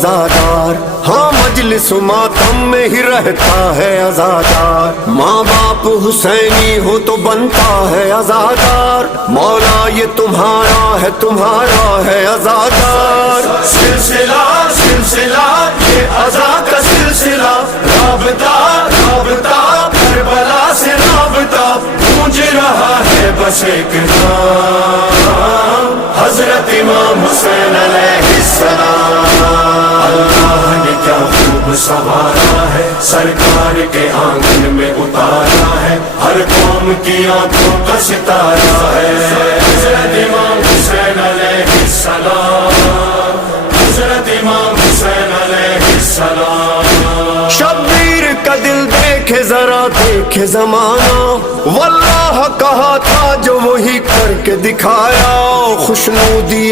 عزادار، ہاں مجلس ماتم میں ہی رہتا ہے عزادار، ماں باپ حسینی ہو تو بنتا ہے عزادار، مولا یہ تمہارا ہے عزادار۔ سلسلہ سلسلہ یہ عزا کا سلسلہ، رابطہ رابطہ کربلا سے رابطہ، گونج رہا ہے بس ایک نام، حضرت امام حسین علیہ السلام۔ اللہ نے کیا خوب سنوارا ہے، سرکار کے آنگن میں اتارا ہے، ہر قوم کی آنکھوں کا ستارہ ہے، حضرت امام حسین علیہ السلام، حضرت امام حسین علیہ السلام۔ شبیر کا دل دیکھے ذرا دیکھے زمانہ، واللہ کہا تھا جو وہی کر کے دکھایا، خوشنودی